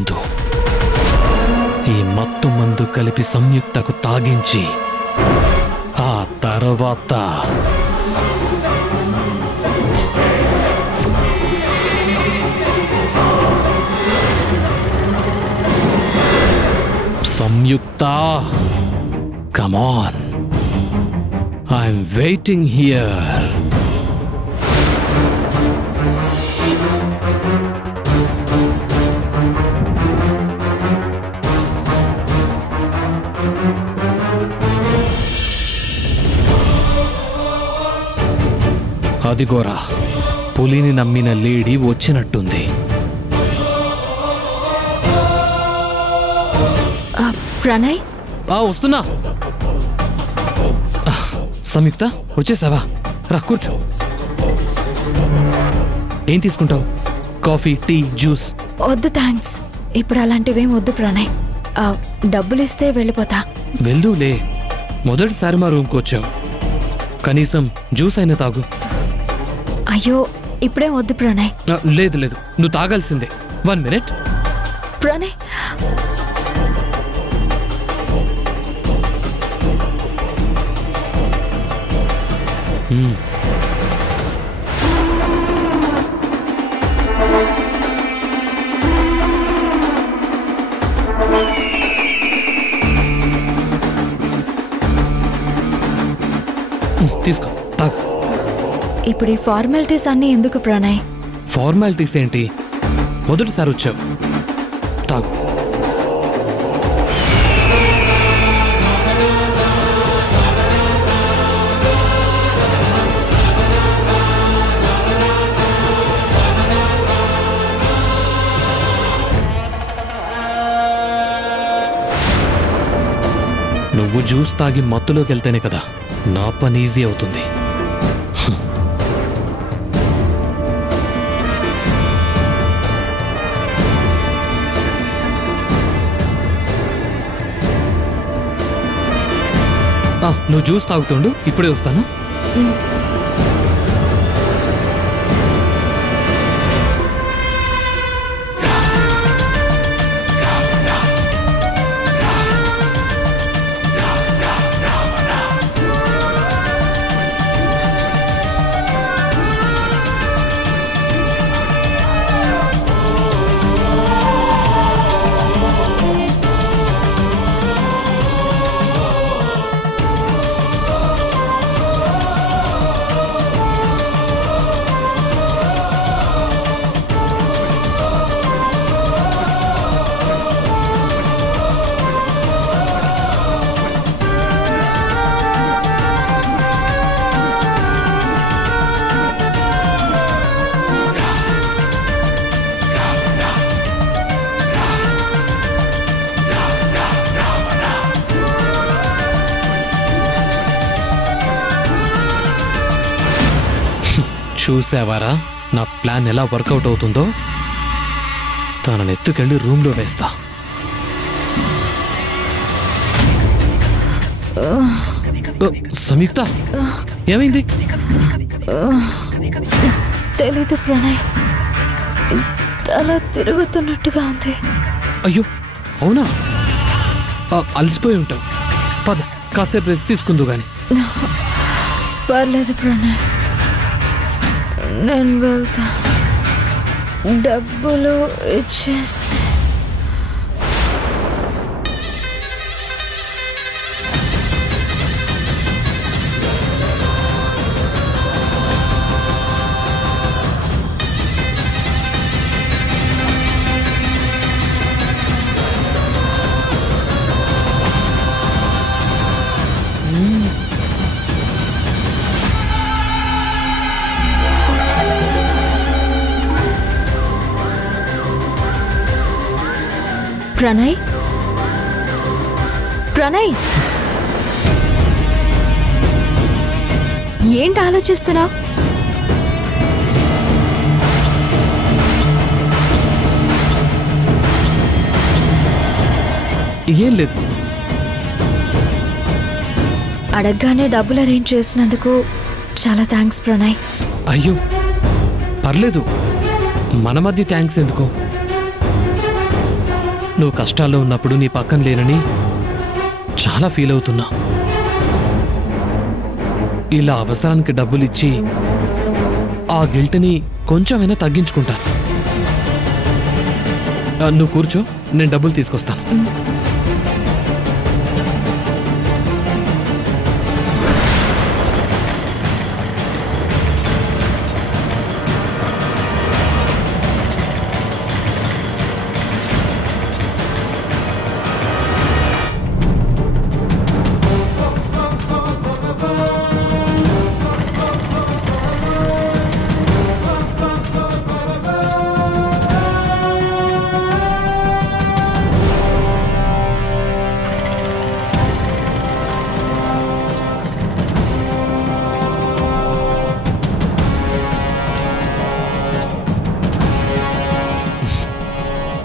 మందు. ఈ మత్తు మందు కలిపి సంయుక్తకు తాగించి ఆ తర్వాత సంయుక్త, come on, I'm waiting here. అదిగోరా, పులిని నమ్మిన లేడీ వచ్చినట్టుంది. ప్రణయ్, వస్తున్నా. సంయుక్త, వచ్చేసావా? రా కూర్చో. ఏం తీసుకుంటావు? Coffee, tea, juice? వద్దు థ్యాంక్స్, ఇప్పుడు అలాంటివేం వద్దు ప్రణయ్. డబ్బులు ఇస్తే వెళ్ళిపోతా. వెళ్దూలే, మొదటిసారి మా రూమ్కి వచ్చావు, కనీసం జ్యూస్ అయినా తాగు. అయ్యో, ఇప్పుడే వద్దు ప్రణయ్. లేదు లేదు, నువ్వు తాగాల్సిందే. 1 minute. ప్రణయ్, తీసుకో, తాగు. ఇప్పుడు ఈ ఫార్మాలిటీస్ అన్నీ ఎందుకు ప్రణయ్? ఫార్మాలిటీస్ ఏంటి? మొదటిసారి వచ్చావు, తాగు. నువ్వు జ్యూస్ తాగి మత్తులోకి వెళ్తేనే కదా నా పని ఈజీ అవుతుంది. నువ్వు జ్యూస్ తాగుతుండు, ఇప్పుడే వస్తాను. చూసావారా నా ప్లాన్ ఎలా వర్కౌట్ అవుతుందో? తనని ఎత్తుకెళ్ళి రూమ్లో వేస్తా. సంయుక్త, ఏమైంది? తెలీదు ప్రణయ్, తల తిరుగుతున్నట్టుగా ఉంది. అయ్యో అవునా? అలసిపోయి ఉంటావు, పద కాసేపు రెస్ట్ తీసుకుందు గాని. పర్లేదు ప్రణయ్, నేను వెళ్తా. డబ్బులు ఇచ్చేసి ప్రణయ్, ప్రణయ్, ఏంటి ఆలోచిస్తున్నావు? ఏం లేదు. అడగగానే డబ్బులు అరేంజ్ చేసినందుకు చాలా థ్యాంక్స్ ప్రణయ్. అయ్యో పర్లేదు, మన మధ్య థ్యాంక్స్ ఎందుకు? నువ్వు కష్టాల్లో ఉన్నప్పుడు నీ పక్కన లేనని చాలా ఫీల్ అవుతున్నా. ఇలా అవసరానికి డబ్బులు ఇచ్చి ఆ గిల్ట్ని కొంచెమైనా తగ్గించుకుంటాను. నువ్వు కూర్చో, నేను డబ్బులు తీసుకొస్తాను.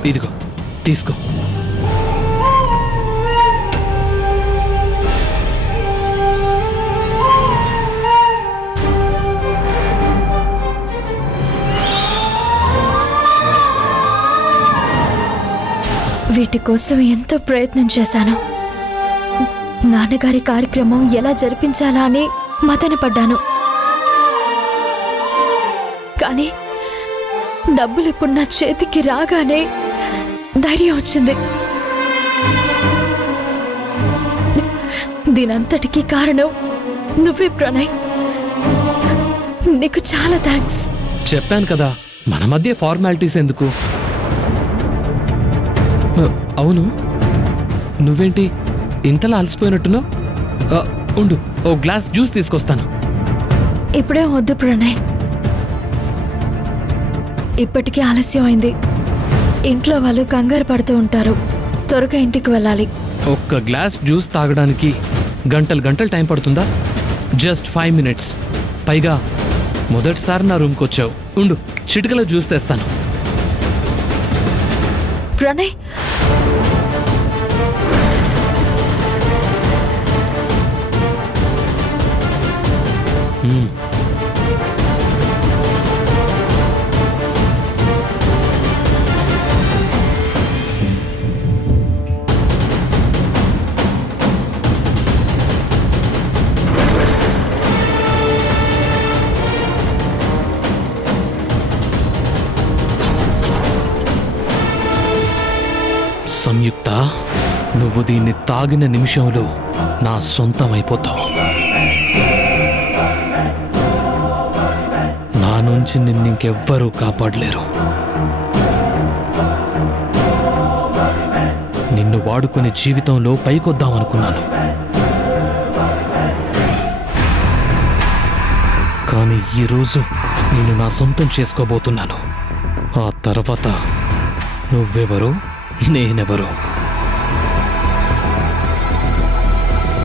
ఇదిగో తీసుకో. వీటి కోసం ఎంతో ప్రయత్నం చేశాను. నాన్నగారి కార్యక్రమం ఎలా జరిపించాలా అని మదన పడ్డాను. కానీ డబ్బులు ఇప్పుడు నా చేతికి రాగానే ధైర్యం వచ్చింది. దీనంతటికీ కారణం నువ్వే ప్రణయ్. నీకు చాలా థ్యాంక్స్. చెప్పాను కదా, మన మధ్య ఫార్మాలిటీస్ ఎందుకు. అవును, నువ్వేంటి ఇంతలా అలసిపోయినట్టున్నావు? ఉండు, ఓ గ్లాస్ జ్యూస్ తీసుకొస్తాను. ఇప్పుడే వద్దు ప్రణయ్, ఇప్పటికీ ఆలస్యం అయింది. ఇంట్లో వాళ్ళు కంగారు పడుతూ ఉంటారు. త్వరగా ఇంటికి వెళ్ళాలి. ఒక్క గ్లాస్ జ్యూస్ తాగడానికి గంటలు టైం పడుతుందా? Just 5 minutes. పైగా మొదటిసారి నా రూమ్కి వచ్చావు. ఉండు, చిటికలో జ్యూస్ తెస్తాను. ప్రణయ్, సంయుక్త, నువ్వు దీన్ని తాగిన నిమిషంలో నా సొంతం అయిపోతావు. నా నుంచి నిన్నింకెవ్వరూ కాపాడలేరు. నిన్ను వాడుకునే జీవితంలో పైకొద్దామనుకున్నాను, కానీ ఈరోజు నిన్ను నా సొంతం చేసుకోబోతున్నాను. ఆ తర్వాత నువ్వెవరో నేనెవరో